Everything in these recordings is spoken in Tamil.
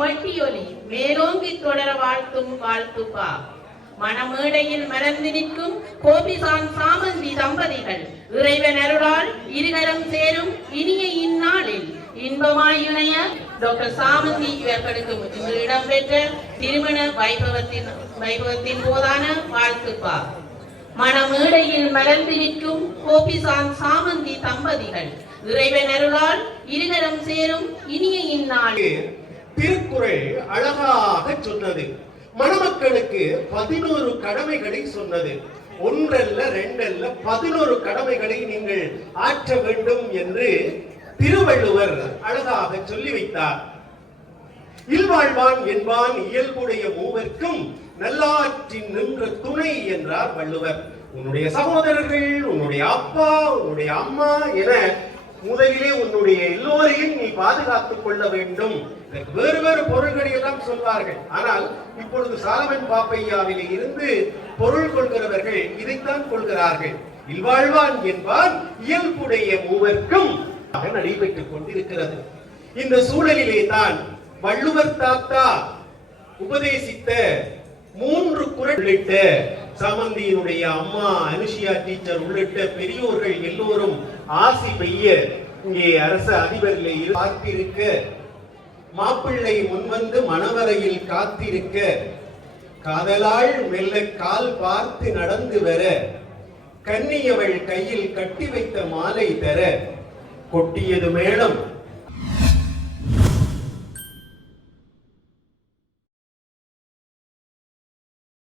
மட்டியொலி மேலோங்கி தொடர வாழ்த்தும் வாழ்த்துப்பா. மணமேடையில் மலர்ந்து நிற்கும் கோபிசான் சாமந்தி தம்பதிகள் இறைவன் அருளால் இருகரம் சேரும் இனிய இந்நாளில் இன்பமாயுனைய டாக்டர் சாமந்தி இவர்களுக்கு இடம்பெற்ற திருமண வைபவத்தின் வைபவத்தின் போதான வாழ்த்துப்பா. மனமேடையில் மலர்ந்து நிற்கும் கோபிசான் சாமந்தி தம்பதிகள் இறைவன் அருளால் இருகரம் சேரும் இனிய இந்நாளில். திருக்குறள் அழகாக சொன்னது. மணமக்களுக்கு பதினோரு கடமைகளை சொன்னது. ஒன்றல்ல ரெண்டல்ல பதினோரு கடமைகளை நீங்கள் ஆற்ற வேண்டும் என்று திருவள்ளுவர் அழகாக சொல்லி வைத்தார். இல்வாழ்வான் என்பான் இயல்புடைய மூவர்க்கும் நல்லாற்றின் நின்ற துணை என்றார் வள்ளுவர். உன்னுடைய சகோதரர்கள் உன்னுடைய அப்பா உன்னுடைய அம்மா என முதலிலே உன்னுடைய எல்லோரையும் நீ பாதுகாத்துக் கொள்ள வேண்டும். வேறு வேறு பொருள்களை எல்லாம் சொல்வார்கள். ஆனால் இப்பொழுது சாலமன் பாப்பையாவிலே இருந்து பொருள் கொள்கிறவர்கள் இதைத்தான் கொள்கிறார்கள். இல்வாழ்வான் என்பான் இயல்புடைய மூவர்க்கும் நடைபெற்றுக் கொண்டிருக்கிறது. இந்த சூழலிலே தான் வள்ளுவர் தாத்தா உபதேசித்த மூன்று குரல் உள்ளிட்ட சமந்தியினுடைய அம்மா அனுஷியா டீச்சர் உள்ளிட்ட பெரியோர்கள் எல்லோரும் ஆசி பெய்ய இங்கே அரச அதிபரிலே பார்த்திருக்க மாப்பிள்ளை முன்வந்து மணவரையில் காத்திருக்க காதலாள் மெல்ல கால் பார்த்து நடந்து வர கன்னியவள் கையில் கட்டி வைத்த மாலை தர கொட்டியது மேளம்.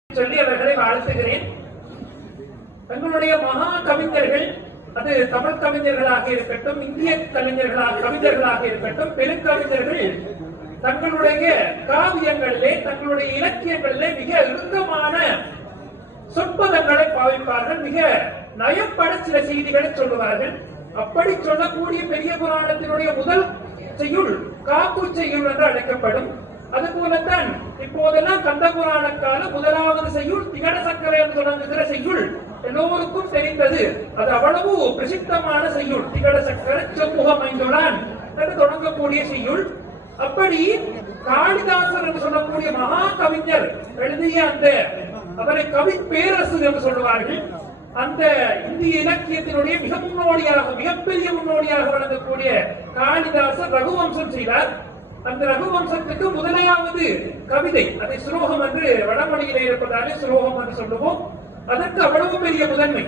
சொல்லி அவர்களை வாழ்த்துகிறேன். தங்களுடைய மகா கவிஞர்கள் அது தமிழ் கவிஞர்களாக இருக்கட்டும் இந்திய கலைஞர்களாக கவிஞர்களாக இருக்கட்டும் பெருங்கவிஞர்கள் தங்களுடைய காவியங்களிலே தங்களுடைய இலக்கியங்களிலே மிக இறுக்கமான சொற்பதங்களை பாவிப்பார்கள் மிக நயப்பட சில செய்திகளை சொல்லுவார்கள். அப்படி சொல்லக்கூடிய பெரிய புராணத்தினுடைய முதல் செய்யுள் காப்பு செய்யுள் என்று அழைக்கப்படும். அதுபோலத்தான் இப்போதெல்லாம் கந்த புராணக்கால முதலாவது செய்யுள் திகட சக்கரை என்று தொடங்குகிற செய்யுள் எல்லோருக்கும் தெரிந்தது. அது அவ்வளவு பிரசித்தமான செய்யுள். திகழ சக்கர செம்முகம் என்று தொடங்கக்கூடிய செய்யுள். அப்படி காளிதாசர் என்று சொல்லக்கூடிய மகா கவிஞர் எழுதிய அந்த அவரை கவி பேரரசு என்று சொல்லுவார்கள். அந்த இந்திய இலக்கியத்தினுடைய மிக முன்னோடியாக மிகப்பெரிய முன்னோடியாக வழங்கக்கூடிய காளிதாசர் ரகுவம்சம் செய்தார். அந்த ரகுவம்சத்துக்கு முதலையாவது கவிதை. அதை சுலோகம் என்று வடமொழியில் இருப்பதாலே சுலோகம் என்று சொல்லுவோம். அதற்கு அவ்வளவு பெரிய முதன்மை.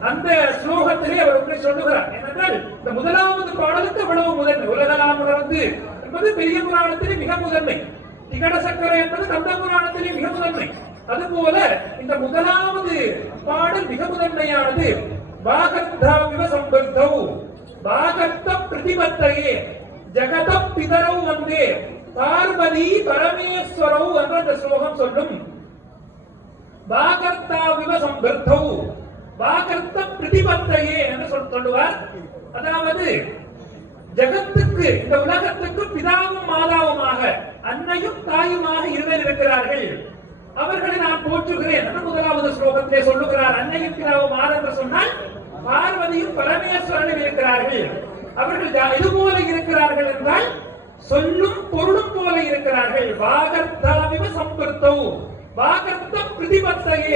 அந்த ஸ்லோகத்திலே அவர் இப்படி சொல்லுகிறார். ஏனென்றால் இந்த முதலாவது பாடலுக்கு அவ்வளவு முதன்மை. உலகலாம் உணர்ந்து என்பது பெரிய புராணத்திலே மிக முதன்மை. திகட சக்கரை என்பது கந்த புராணத்திலே மிக முதன்மை. அதுபோல இந்த முதலாவது பாடல் மிக முதன்மையானது பாகத்தாவிவ சம்பர்த்தௌ பாகத்த பிரதிபத்தையே. ஜகத பிதரவு வந்தே. பார்வதி பரமேஸ்வரவு என்ற அந்த ஸ்லோகம் சொல்லும். வாகர்த்தாவிவ சம்பிருத்தௌ வாகர்த்த பிரதிபத்தையே என்று சொல் சொல்லுவார். அதாவது ஜகத்துக்கு இந்த உலகத்துக்கு பிதாவும் மாதாவுமாக அன்னையும் தாயுமாக இருவர் இருக்கிறார்கள். அவர்களை நான் போற்றுகிறேன் என்று முதலாவது ஸ்லோகத்திலே சொல்லுகிறார். அன்னையும் பிதாவும் ஆர் என்று சொன்னால் பார்வதியும் பரமேஸ்வரனும் இருக்கிறார்கள். அவர்கள் இது போல இருக்கிறார்கள் என்றால் சொல்லும் பொருளும் போல இருக்கிறார்கள். வாகர்த்தாவிவ சம்பிருத்தௌ வாகர்த்த பிரதிபத்தையே